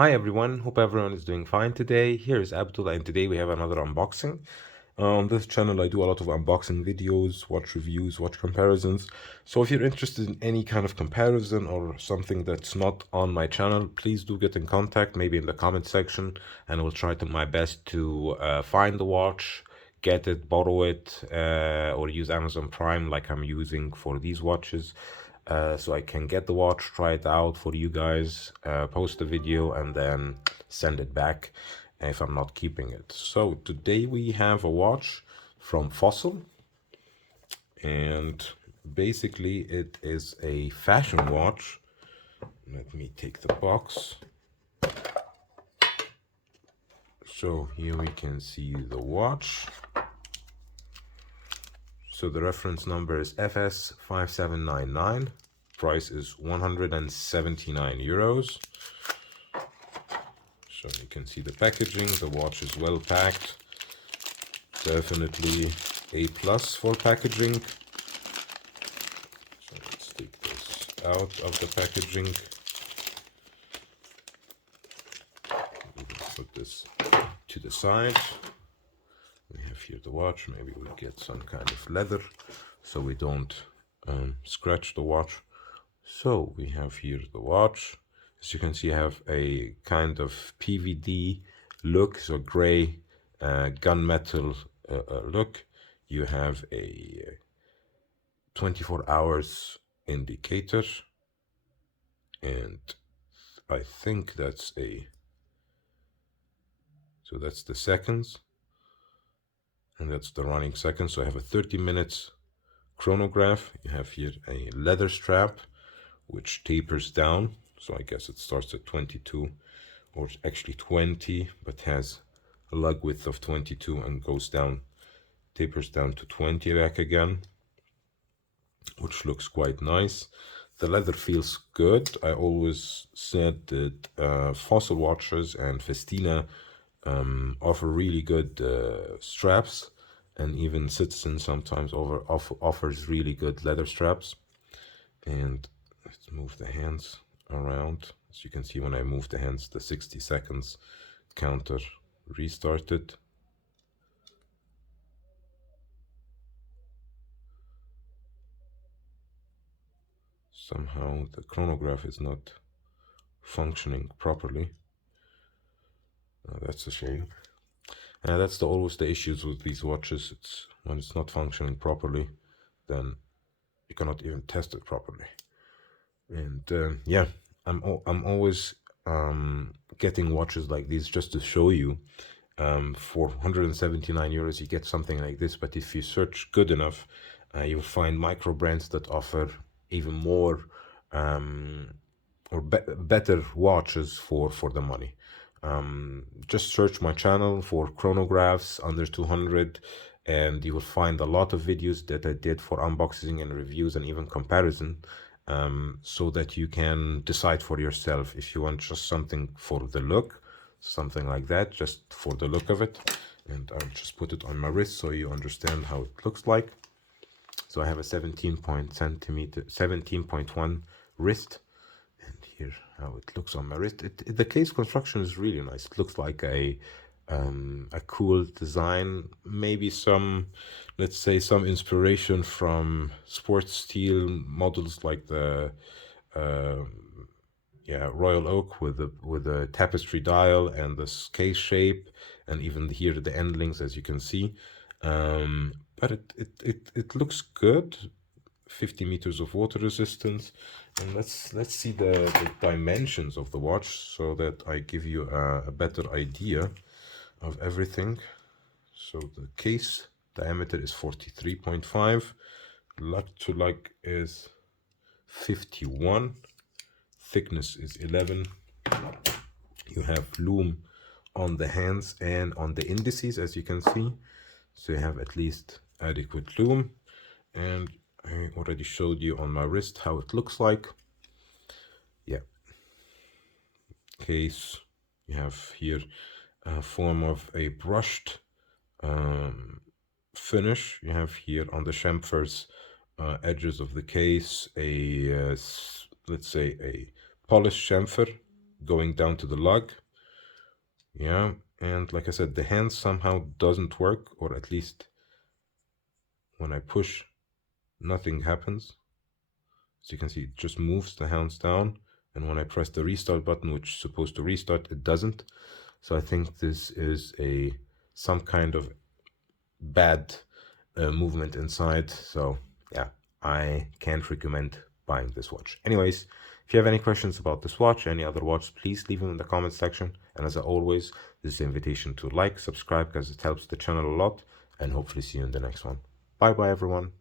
Hi everyone, hope everyone is doing fine today. Here is Abdullah and today we have another unboxing. On this channel I do a lot of unboxing videos, watch reviews, watch comparisons. So if you're interested in any kind of comparison or something that's not on my channel, please do get in contact, maybe in the comment section, and I will try to my best to find the watch, get it, borrow it, or use Amazon Prime like I'm using for these watches. So I can get the watch, try it out for you guys, post a video, and then send it back if I'm not keeping it. So today we have a watch from Fossil, and basically it is a fashion watch. Let me take the box. So here we can see the watch. So the reference number is FS5799. Price is 179 euros. So you can see the packaging. The watch is well packed. Definitely A+ for packaging. So let's take this out of the packaging. Put this to the side. We have here the watch. Maybe we'll get some kind of leather so we don't scratch the watch. So we have here the watch. As you can see, I have a kind of PVD look, so gray gunmetal look. You have a 24 hours indicator, and I think that's so that's the seconds, and that's the running seconds. So I have a 30 minutes chronograph. You have here a leather strap which tapers down, so I guess it starts at 22 or actually 20, but has a lug width of 22 and goes down, tapers down to 20 back again, which looks quite nice. The leather feels good. I always said that Fossil watches and Festina offer really good straps, and even Citizen sometimes offers really good leather straps. And let's move the hands around. As you can see, when I move the hands, the 60 seconds counter restarted. Somehow the chronograph is not functioning properly. That's a shame. That's always the issues with these watches. It's when it's not functioning properly, then you cannot even test it properly. And yeah, I'm always getting watches like these just to show you. For 179 euros, you get something like this. But if you search good enough, you'll find micro brands that offer even more or better watches for the money. Just search my channel for chronographs under 200, and you will find a lot of videos that I did for unboxing and reviews and even comparison, so that you can decide for yourself if you want just something for the look, something like that, just for the look of it. And I'll just put it on my wrist so you understand how it looks like. So I have a 17.1 wrist, and here how it looks on my wrist. The case construction is really nice. It looks like a cool design, maybe some, let's say, some inspiration from sports steel models like the Royal Oak with the tapestry dial and this case shape, and even here the end links, as you can see. But it looks good. 50 meters of water resistance. And let's see the dimensions of the watch so that I give you a better idea of everything. So the case diameter is 43.5, lug to lug is 51, thickness is 11. You have loom on the hands and on the indices, as you can see, so you have at least adequate loom. And I already showed you on my wrist how it looks like. Yeah, case, you have here a form of a brushed finish. You have here on the chamfers edges of the case a let's say a polished chamfer going down to the lug. Yeah, and like I said, the hand somehow doesn't work, or at least when I push, nothing happens. So you can see it just moves the hands down, and when I press the restart button, which is supposed to restart, it doesn't. So I think this is some kind of bad movement inside. So yeah, I can't recommend buying this watch. Anyways, if you have any questions about this watch, any other watch, please leave them in the comment section. And as always, this is an invitation to like, subscribe, because it helps the channel a lot, and hopefully see you in the next one. Bye bye everyone.